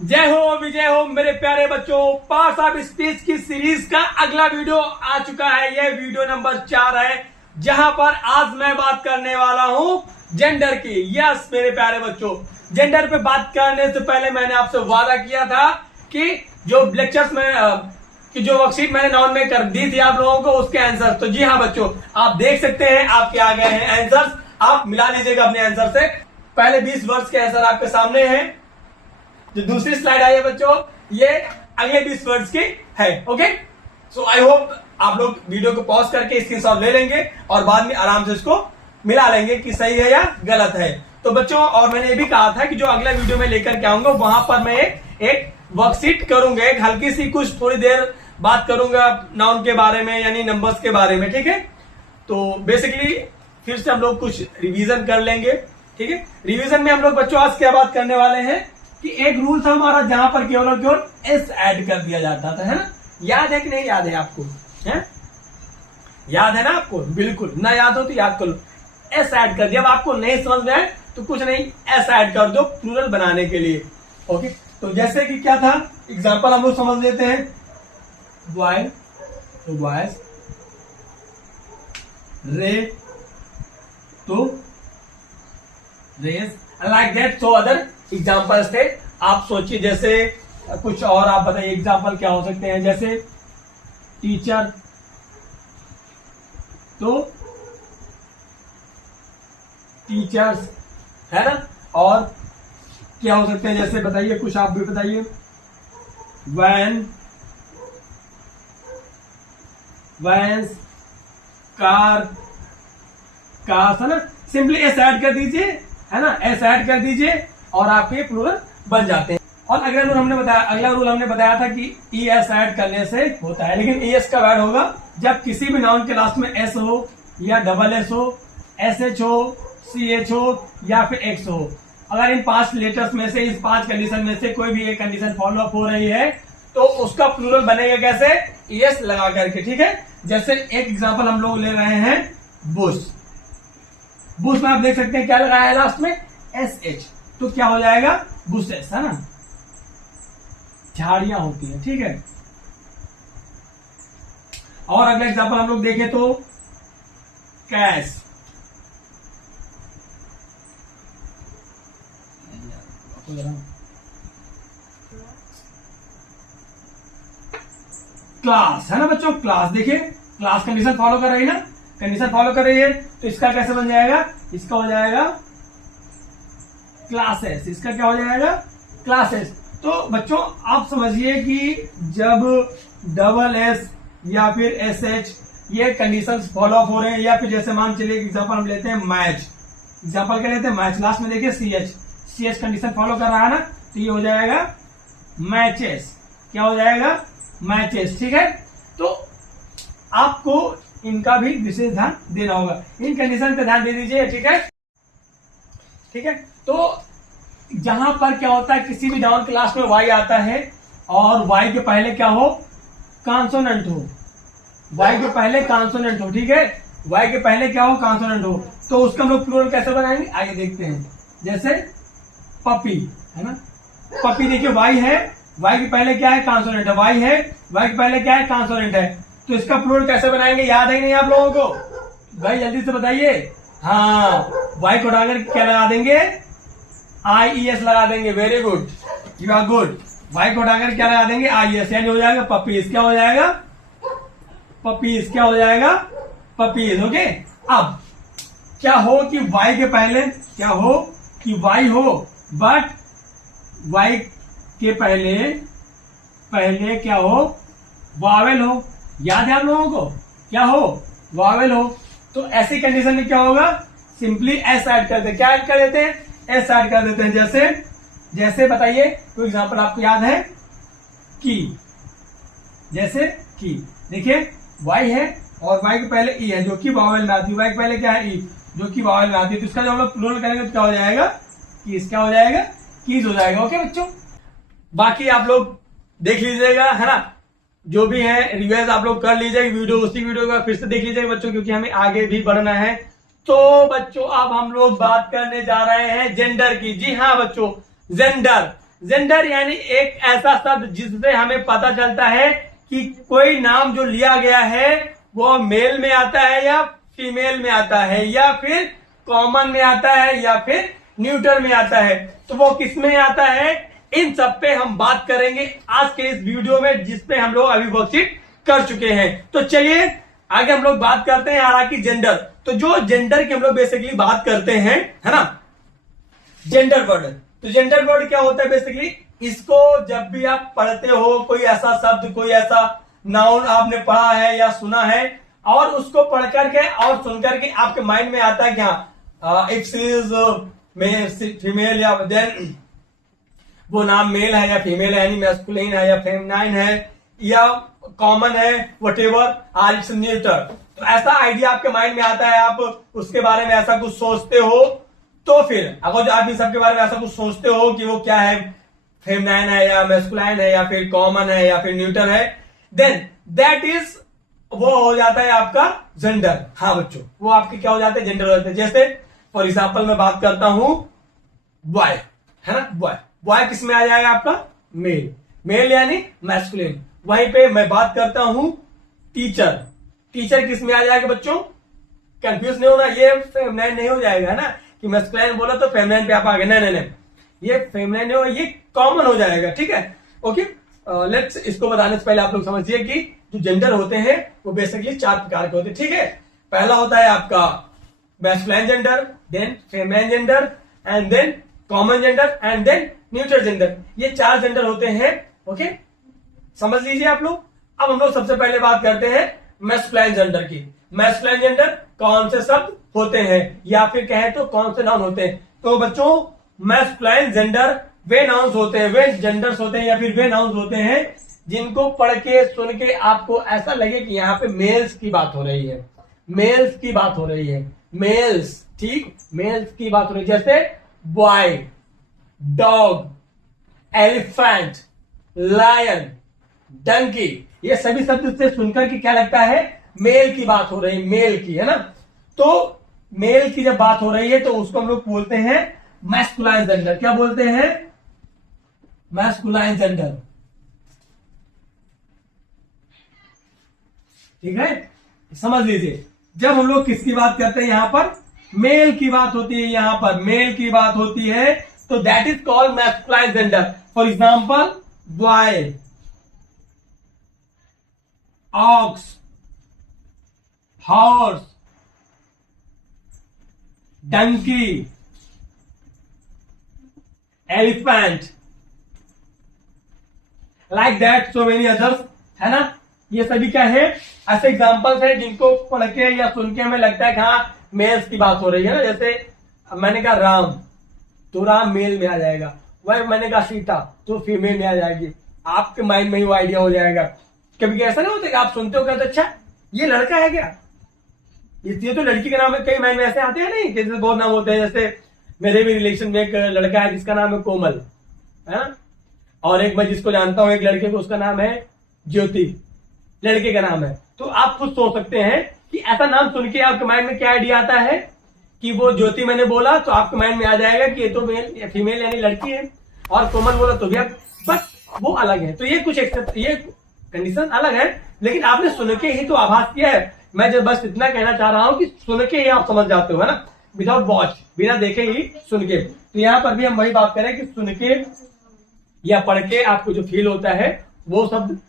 जय हो विजय हो मेरे प्यारे बच्चों। पार्ट्स ऑफ स्पीच की सीरीज का अगला वीडियो आ चुका है। यह वीडियो नंबर 4 है, जहां पर आज मैं बात करने वाला हूं जेंडर की। यस मेरे प्यारे बच्चों, जेंडर पे बात करने से पहले मैंने आपसे वादा किया था कि जो लेक्चर्स में कि जो वर्कशीट मैंने नाउन में कर दी थी आप लोगों को, उसके आंसर। तो जी हाँ बच्चों, आप देख सकते हैं आपके आ गए हैं आंसर्स। आप मिला लीजिएगा अपने आंसर से। पहले 20 वर्ड्स के आंसर आपके सामने हैं। जो दूसरी स्लाइड आई है बच्चों, ये अगले 20 वर्ड्स की है। ओके, सो आई होप आप लोग वीडियो को पॉज करके स्क्रीनशॉट ले लेंगे और बाद में आराम से इसको मिला लेंगे कि सही है या गलत है। तो बच्चों, और मैंने ये भी कहा था कि जो अगला वीडियो में लेकर के आऊंगा वहां पर मैं एक वर्कशीट करूंगा, एक हल्की सी कुछ थोड़ी देर बात करूंगा नाउन के बारे में, यानी नंबर्स के बारे में। ठीक है, तो बेसिकली फिर से हम लोग कुछ रिवीजन कर लेंगे। ठीक है, रिवीजन में हम लोग बच्चों आज क्या बात करने वाले हैं कि एक रूल था हमारा जहां पर केवल और केवल एस ऐड कर दिया जाता था, है ना। याद है कि नहीं याद है आपको? है याद है ना आपको? बिल्कुल, ना याद हो तो याद कर लो। एस ऐड कर दिया। अब आपको नहीं समझ में आए तो कुछ नहीं, एस ऐड कर दो प्लूरल बनाने के लिए। ओके, तो जैसे कि क्या था, एग्जांपल हम लोग समझ लेते हैं। बॉय तो बॉयज, रे तो rays, like that. So other examples थे। आप सोचिए, जैसे कुछ और आप बताइए एग्जाम्पल क्या हो सकते हैं। जैसे टीचर तो टीचर्स, है ना। और क्या हो सकते हैं, जैसे बताइए कुछ आप भी बताइए। वैन, वैन्स, कार, कार्स, है ना। सिंपली एस ऐड कर दीजिए, है ना, एस ऐड कर दीजिए और आपके प्लूरल बन जाते हैं। और अगला रूल हमने बताया था कि ई एस ऐड करने से होता है, लेकिन ई एस का ऐड होगा जब किसी भी नाउन के लास्ट में एस हो या डबल एस हो, एस एच हो, सी एच हो या फिर एक्स हो। अगर इन 5 लेटर्स में से, इस 5 कंडीशन में से कोई भी एक कंडीशन फॉलो अप हो रही है तो उसका प्लूरल बनेगा कैसे? ई एस लगा करके। ठीक है, जैसे एक एग्जाम्पल हम लोग ले रहे हैं बुश। बुश में आप देख सकते हैं क्या लगाया है लास्ट में? S H. तो क्या हो जाएगा? बुशेस, है ना, झाड़ियां होती हैं। ठीक है, और अगला एग्जांपल हम लोग देखें तो कैश, क्लास, है ना बच्चों। क्लास देखिए, क्लास कंडीशन फॉलो कर रही है ना, कंडीशन फॉलो कर रही है। तो इसका कैसे बन जाएगा? इसका हो जाएगा क्लासेस। इसका क्या हो जाएगा? क्लासेस। तो बच्चों आप समझिए कि जब डबल एस या फिर एस एच ये कंडीशंस फॉलो अप हो रहे हैं, या फिर जैसे मान चलिए एग्जांपल हम लेते हैं मैच। एग्जांपल क्या लेते हैं? मैच। लास्ट में देखिए सी एच कंडीशन फॉलो कर रहा है ना, तो ये हो जाएगा मैचेस। क्या हो जाएगा? मैचेस। ठीक है, तो आपको इनका भी विशेष ध्यान देना होगा, इन कंडीशन पे ध्यान दे दीजिए। ठीक है, ठीक है। तो जहां पर क्या होता है, किसी भी नाउन के लास्ट में वाई आता है और वाई के पहले क्या हो? कॉन्सोनेंट हो। वाई के पहले कॉन्सोनेंट हो। ठीक है, वाई के पहले क्या हो? कॉन्सोनेंट हो। तो उसका हम लोग प्लूरल कैसे बनाएंगे, आइए देखते हैं। जैसे पपी, है ना। पपी देखिए वाई है, वाई के पहले क्या है? कॉन्सोनेंट है। वाई है, वाई के पहले क्या है? कॉन्सोनेंट है। तो इसका प्लूरल कैसे बनाएंगे? याद है नहीं आप लोगों को? भाई जल्दी से बताइए। हाँ, वाई को उठाकर क्या लगा देंगे? आई ई एस लगा देंगे। Very good, you are good. Y को उठाकर क्या लगा देंगे? आई एस, यानी हो जाएगा पपीज। क्या हो जाएगा? पपीज। क्या हो जाएगा? पपीज। ओके, अब क्या हो कि वाई के पहले क्या हो कि वाई हो, बट वाई के पहले क्या हो? वावेल हो। याद है आप लोगों को? क्या हो? वावेल हो। तो ऐसी कंडीशन में क्या होगा? सिंपली एस ऐड कर देते। क्या ऐड कर देते हैं? एस ऐड कर देते हैं। जैसे बताइए कोई एग्जांपल आपको याद है? की। जैसे की, देखिए वाई है और वाई के पहले ई है जो कि वावेल में आती है। वाई के पहले क्या है? ई, जो कि वावेल में आती है। तो इसका जब हम लोग प्लूरल करेंगे तो क्या हो जाएगा? कीज। क्या हो जाएगा? कीज हो जाएगा। ओके बच्चों, बाकी आप लोग देख लीजिएगा, है ना। जो भी है रिवाइज आप लोग कर लीजिएगा, वीडियो उसी वीडियो का फिर से देख लीजिएगा बच्चों, क्योंकि हमें आगे भी बढ़ना है। तो बच्चों अब हम लोग बात करने जा रहे हैं जेंडर की। जी हाँ बच्चों, जेंडर जेंडर यानी एक ऐसा शब्द जिससे हमें पता चलता है कि कोई नाम जो लिया गया है वो मेल में आता है या फीमेल में आता है या फिर कॉमन में आता है या फिर न्यूट्रल में आता है। तो वो किस में आता है, इन सब पे हम बात करेंगे आज के इस वीडियो में, जिसपे हम लोग अभी वर्कशीट कर चुके हैं। तो चलिए आगे हम लोग बात करते हैं हालांकि जेंडर। तो जो जेंडर की हम लोग बेसिकली बात करते हैं, है ना, जेंडर वर्ड। तो जेंडर वर्ड क्या होता है बेसिकली, इसको जब भी आप पढ़ते हो, कोई ऐसा शब्द, कोई ऐसा नाउन आपने पढ़ा है या सुना है और उसको पढ़ करके और सुन करके आपके माइंड में आता है क्या, इफ शी इज फीमेल या देन वो नाम मेल है या फीमेल है, यानी मैस्कुलिन है या फेमिनाइन है या कॉमन है, व्हाटएवर आर इट्स न्यूट्रल। तो ऐसा आइडिया आपके माइंड में आता है, आप उसके बारे में ऐसा कुछ सोचते हो। तो फिर अगर आप इन सबके बारे में ऐसा कुछ सोचते हो कि वो क्या है, फेमिनाइन है या मैस्कुलाइन है या फिर कॉमन है या फिर न्यूट्रल है, देन दैट इज वो हो जाता है आपका जेंडर। हाँ बच्चों, वो आपके क्या हो जाते हैं, जेंडर हो जाते हैं। जैसे फॉर एग्जाम्पल मैं बात करता हूं बॉय, है ना, बॉय। बॉय किस में आ जाएगा आपका, मेल। मेल यानी मैस्कुलिन। वहीं पे मैं बात करता हूं टीचर। टीचर किस में आ जाएगा बच्चों, कंफ्यूज नहीं होना, ये फेमिनाइन नहीं हो जाएगा, है ना, कि मैस्कुलाइन बोला तो फेमिनाइन पे आप आ गए, नहीं नहीं नहीं, ये फेमिनाइन नहीं हो, ये कॉमन हो जाएगा। ठीक है, ओके। लेट्स इसको बताने से पहले आप लोग समझिए कि जो जेंडर होते हैं वो बेसिकली 4 प्रकार के होते हैं। ठीक है, पहला होता है आपका masculine gender, then feminine gender and then common gender and then neutral gender. ये 4 जेंडर होते हैं। ओके, समझ लीजिए आप लोग। अब हम लोग सबसे पहले बात करते हैं मैस्कुलाइन जेंडर की। मैस्कुलाइन जेंडर कौन से शब्द होते हैं या फिर कहें तो कौन से नाउन होते हैं। तो बच्चों मैस्कुलाइन जेंडर वे नाउन्स होते हैं, वे जेंडर्स होते हैं या फिर वे नाउन्स होते हैं जिनको पढ़ के सुन के आपको ऐसा लगे कि यहाँ पे मेल्स की बात हो रही है, मेल्स की बात हो रही है, मेल्स। ठीक, मेल्स की बात हो रही है। जैसे boy, dog, elephant, lion, donkey, ये सभी शब्द से सुनकर के क्या लगता है, मेल की बात हो रही है, मेल की, है ना। तो मेल की जब बात हो रही है तो उसको हम लोग बोलते हैं मैस्कुलाइन जेंडर। क्या बोलते हैं, मैस्कुलाइन जेंडर। ठीक है, समझ लीजिए। जब हम लोग किसकी बात करते हैं, यहां पर मेल की बात होती है, यहां पर मेल की बात होती है, तो that is called masculine gender. For example boy, ox, horse, donkey, elephant, like that so many others, है ना। ये सभी क्या है, ऐसे एग्जाम्पल्स हैं जिनको पढ़ के या सुन के हमें लगता है कि हाँ मेल्स की बात हो रही है ना। जैसे मैंने कहा राम, तो राम मेल में आ जाएगा। वही मैंने कहा सीता, तो फीमेल में आ जाएगी। आपके माइंड में ही वो आइडिया हो जाएगा। कभी ऐसा नहीं होता कि आप सुनते हो कहते अच्छा ये लड़का है क्या, इसलिए तो लड़की का नाम है। कई माइंड में ऐसे आते हैं नहीं, जैसे बहुत नाम होते हैं। जैसे मेरे भी रिलेशन में एक लड़का है जिसका नाम है कोमल, है, और एक मैं जिसको जानता हूं एक लड़के को, उसका नाम है ज्योति, लड़के का नाम है। तो आप खुद सोच सकते हैं कि ऐसा नाम सुन के आपके माइंड में क्या आइडिया आता है कि वो ज्योति मैंने बोला तो आपके माइंड में आ जाएगा कि ये तो मेल या फीमेल यानी लड़की है, और कोमल बोला तो भी आप, बस वो अलग है। तो ये कुछ ये कंडीशन अलग है, लेकिन आपने सुन के ही तो आभास किया है। मैं जब बस इतना कहना चाह रहा हूं कि सुन के ही आप समझ जाते हो, है ना, विदाउट वॉच, बिना देखे ही सुन के। तो यहां पर भी हम वही बात करें कि सुन के या पढ़ के आपको जो फील होता है वो शब्द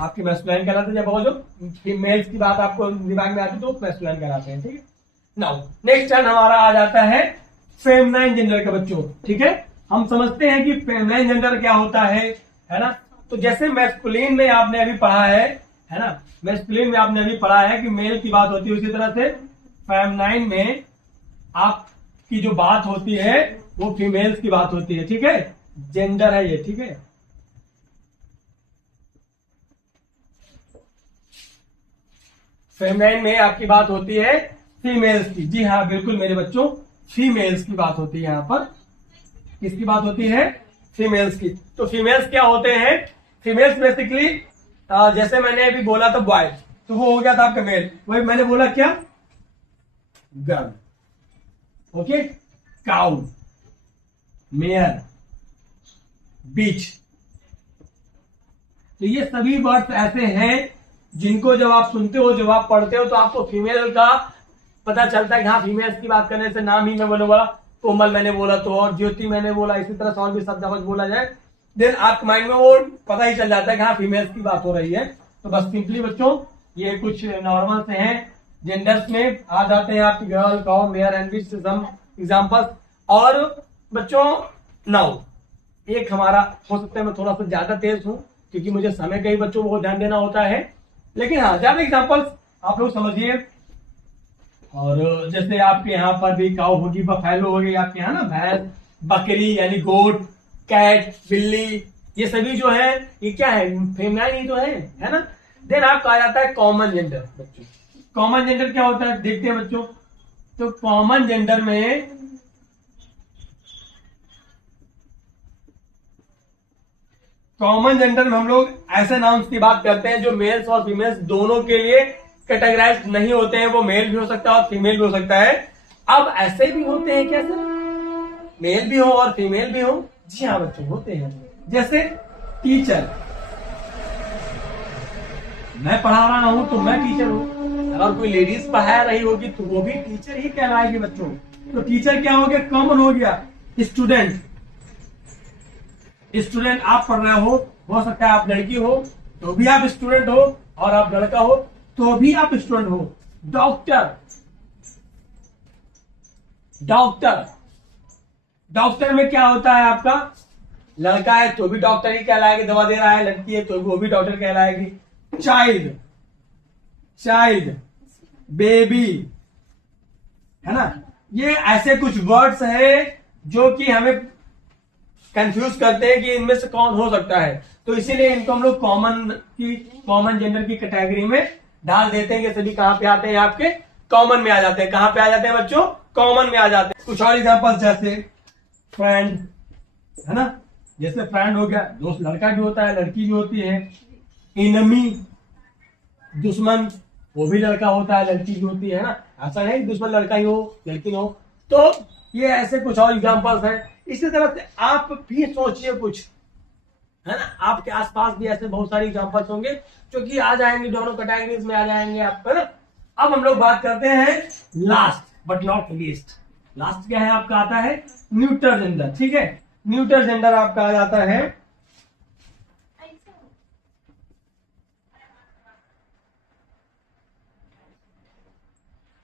आपके मैस्कुलाइन कहलाते हैं। जब वो जो मेल्स की बात आपको दिमाग में आती है तो मैस्कुलाइन कहलाते हैं। ठीक है, नाउ नेक्स्ट टर्न हमारा आ जाता है फेमिनाइन जेंडर का बच्चों। ठीक है, हम समझते हैं कि फेमिनाइन जेंडर क्या होता है ना। तो जैसे मैस्कुलिन में आपने अभी पढ़ा है ना, मैस्कुलिन में आपने अभी पढ़ा है कि मेल की बात होती है, उसी तरह से फेमिनाइन में आपकी जो बात होती है वो फीमेल्स की बात होती है। ठीक है, जेंडर है ये। ठीक है, फेमिनाइन में आपकी बात होती है फीमेल्स की। जी हाँ बिल्कुल मेरे बच्चों, फीमेल्स की बात होती है। यहां पर किसकी बात होती है, फीमेल्स की। तो फीमेल्स क्या होते हैं, फीमेल्स बेसिकली जैसे मैंने अभी बोला था बॉय, तो वो हो गया था आपका मेल। वही मैंने बोला क्या, गर्ल। ओके, काउ, मेयर, बीच। तो ये सभी वर्ड्स ऐसे हैं जिनको जब आप सुनते हो, जब आप पढ़ते हो, तो आपको फीमेल का पता चलता है कि हाँ फीमेल्स की बात करने से नाम ही में बोला, कोमल मैंने बोला तो, और ज्योति मैंने बोला, इसी तरह से और भी शब्द बोला जाए, देन आपके माइंड में वो पता ही चल जाता है कि हाँ फीमेल्स की बात हो रही है। तो बस सिंपली बच्चों ये कुछ नॉर्मल से हैं, जेंडर्स में आ जाते हैं आपकी girl, cow, mare and which some examples. और बच्चों नाउ एक हमारा हो सकता है मैं थोड़ा सा ज्यादा तेज हूं क्योंकि मुझे समय का ही बच्चों को ध्यान देना होता है, लेकिन हाँ ज्यादा एग्जांपल्स आप लोग समझिए। और जैसे आपके यहाँ पर भी काऊ होगी, बफेलो हो गई आपके यहाँ ना, भैंस, बकरी यानी गोट, कैट, बिल्ली, ये सभी जो है ये क्या है, फेमिनाइन ही तो है ना। देन आपका आ जाता है कॉमन जेंडर। बच्चों कॉमन जेंडर क्या होता है देखते हैं बच्चों। तो कॉमन जेंडर में हम लोग ऐसे नाउन्स की बात करते हैं जो मेल्स और फीमेल्स दोनों के लिए कैटेगराइज नहीं होते हैं। वो मेल भी हो सकता है और फीमेल भी हो सकता है। अब ऐसे भी होते हैं क्या सर, मेल भी हो और फीमेल भी हो? जी हाँ बच्चों होते हैं। जैसे टीचर, मैं पढ़ा रहा हूं तो मैं टीचर हूं, अगर कोई लेडीज पढ़ा रही होगी तो वो भी टीचर ही कहलाएगी बच्चों। तो टीचर क्या हो गया, कॉमन हो गया। स्टूडेंट, स्टूडेंट आप पढ़ रहे हो सकता है आप लड़की हो तो भी आप स्टूडेंट हो, और आप लड़का हो तो भी आप स्टूडेंट हो। डॉक्टर, डॉक्टर, डॉक्टर में क्या होता है आपका, लड़का है तो भी डॉक्टर ही कहलाएगी, दवा दे रहा है, लड़की है तो वो भी डॉक्टर कहलाएगी। चाइल्ड, चाइल्ड, बेबी, है ना। ये ऐसे कुछ वर्ड्स हैं जो कि हमें कंफ्यूज करते हैं कि इनमें से कौन हो सकता है, तो इसीलिए इनको हम लोग कॉमन जेंडर की कैटेगरी में डाल देते हैं। ये सभी कहां पे आते हैं, आपके कॉमन में आ जाते हैं। कहां पे आ जाते हैं बच्चों, कॉमन में आ जाते हैं। कुछ और एग्जांपल्स जैसे फ्रेंड, है ना, जैसे फ्रेंड हो गया, दोस्त लड़का भी होता है लड़की भी होती है। इनमी, दुश्मन, वो भी लड़का होता है लड़की भी होती है ना, ऐसा नहीं दुश्मन लड़का ही हो लड़की हो। तो ये ऐसे कुछ और एग्जांपल्स हैं। इसी तरह से आप भी सोचिए कुछ, है ना, आपके आसपास भी ऐसे बहुत सारे एग्जांपल्स होंगे जो कि आ जाएंगे, दोनों कैटेगरीज में आ जाएंगे आपका ना। अब हम लोग बात करते हैं last but not least. Last क्या है आपका, आता है न्यूट्रल जेंडर। ठीक है, न्यूट्रल जेंडर आपका आ जाता है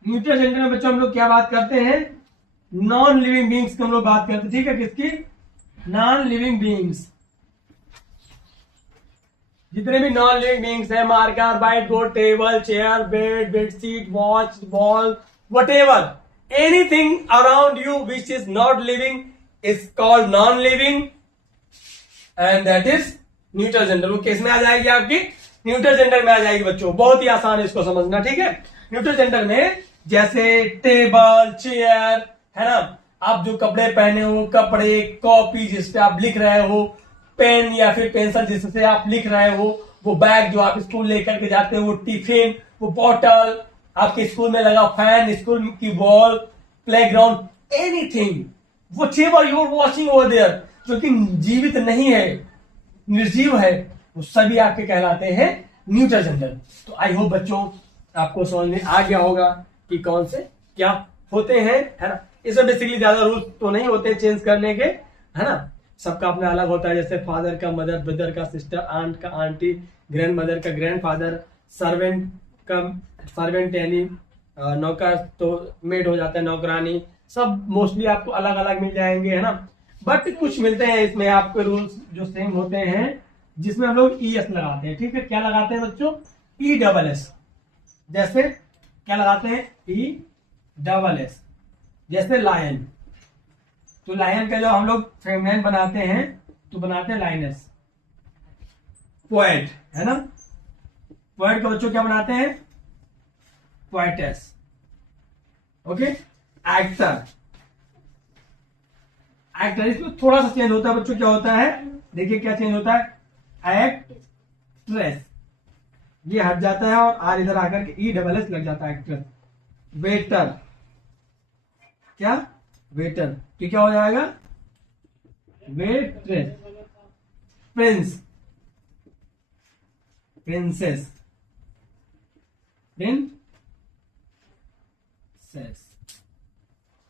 न्यूट्रल जेंडर में बच्चों हम लोग क्या बात करते हैं, नॉन लिविंग बींग्स की हम लोग बात करते हैं। ठीक है, किसकी, नॉन लिविंग बींग्स। जितने भी नॉन लिविंग बींग्स है, marker, white board, table, chair, bed, bedsheet, watch, ball, whatever, anything around you which is not living is called non-living and that is neutral gender। वो किस में आ जाएगी आपकी, neutral gender में आ जाएगी बच्चों। बहुत ही आसान है इसको समझना। ठीक है, न्यूट्रल जेंडर में जैसे टेबल, चेयर, है ना, आप जो कपड़े पहने हो, कपड़े, कॉपी जिसपे आप लिख रहे हो, पेन या फिर पेंसिल जिससे आप लिख रहे हो, वो बैग जो आप स्कूल लेकर के जाते हो, वो टिफिन, वो बॉटल, आपके स्कूल में लगा फैन, स्कूल की wall, playground, anything whatever you are watching over there, जो कि जीवित नहीं है, निर्जीव है, वो सभी आपके कहलाते हैं न्यूट्रल जेंडर। तो आई होप बच्चों आपको समझ में आ गया होगा कि कौन से क्या होते हैं, है ना। इसमें बेसिकली ज्यादा रूल्स तो नहीं होते चेंज करने के, है ना, सबका अपना अलग होता है। जैसे फादर का मदर, ब्रदर का सिस्टर, आंट का आंटी, ग्रैंड मदर का ग्रैंडफादर, सर्वेंट का सर्वेंट यानी नौकर तो मेड हो जाता है नौकरानी, सब मोस्टली आपको अलग अलग मिल जाएंगे, है ना। बट कुछ मिलते हैं इसमें आपके रूल्स जो सेम होते हैं, जिसमें हम लोग ई एस लगाते हैं। ठीक है, क्या लगाते हैं बच्चों, ई डबल एस। जैसे क्या लगाते हैं, ई डबल एस। जैसे लायन, तो लायन का जो हम लोग फेमिनाइन बनाते हैं तो बनाते हैं लाइनस। पोएट, है ना, पोएट का बच्चों क्या बनाते हैं, पोएटेस। ओके, एक्टर, एक्टर, इसमें थोड़ा सा चेंज होता है बच्चों। क्या होता है, देखिए क्या चेंज होता है, एक्ट्रेस, ये हट जाता है और आर इधर आकर के ई डबल एस लग जाता है, एक्ट्रेस। वेटर, क्या, वेटर, तो क्या हो जाएगा, waitress. Prince, princess, princess.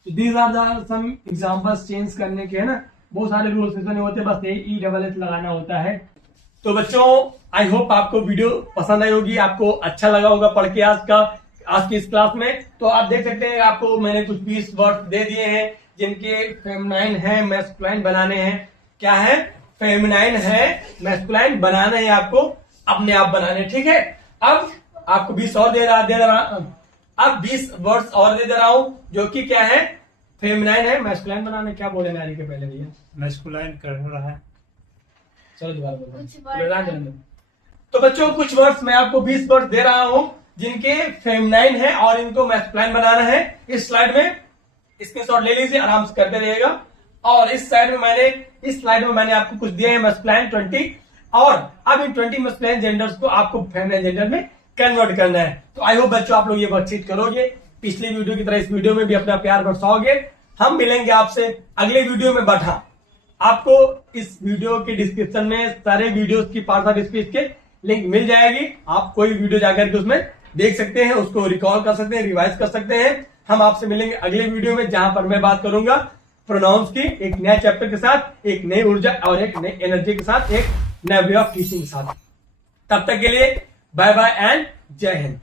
These are the some examples change करने के, है ना। बहुत सारे रूल्स नहीं होते, बस यही ESS लगाना होता है। तो बच्चों आई होप आपको वीडियो पसंद आई होगी, आपको अच्छा लगा होगा पढ़ के आज की इस क्लास में। तो आप देख सकते हैं आपको मैंने कुछ 20 वर्ड दे दिए हैं जिनके फेमिनाइन है मैस्कुलाइन बनाने हैं। क्या है? फेमिनाइन है मैस्कुलाइन बनाने हैं, आपको अपने आप बनाने। ठीक है, अब आपको 20 और दे रहा अब 20 वर्ड्स और दे रहा हूं जो कि क्या है? फेमिनाइन है मैस्कुलाइन बनाने। क्या बोले नारी के पहले भैया? मैस्कुलाइन कर रहा है। चलो दोबारा बोलो। तो बच्चों कुछ वर्ड्स मैं आपको 20 वर्ड्स दे रहा हूं जिनके फेमिनाइन है और इनको मैस्कुलाइन बनाना है। इस स्लाइड में स्क्रीनशॉट ले लीजिए, आराम से करते रहिएगा। और इस स्लाइड में मैंने आपको कुछ दिए हैं मैस्कुलाइन 20, और अब इन 20 मैस्कुलाइन जेंडर्स को आपको फेमिनाइन जेंडर में कन्वर्ट करना है। तो आई होप बच्चों आप लोग ये वर्कशीट करोगे, पिछली वीडियो की तरह इस वीडियो में भी अपना प्यार बरसाओगे। हम मिलेंगे आपसे अगले वीडियो में। बट हाँ, आपको इस वीडियो के डिस्क्रिप्शन में सारे वीडियोस की पार्ट ऑफ स्पीच के लिंक मिल जाएगी। आप कोई वीडियो जाकर के उसमें देख सकते हैं, उसको रिकॉल कर सकते हैं, रिवाइज कर सकते हैं। हम आपसे मिलेंगे अगले वीडियो में जहां पर मैं बात करूंगा प्रोनाउंस की एक नए चैप्टर के साथ, एक नई ऊर्जा और एक नई एनर्जी के साथ, एक नए वे ऑफ टीचिंग के साथ। तब तक के लिए बाय बाय एंड जय हिंद।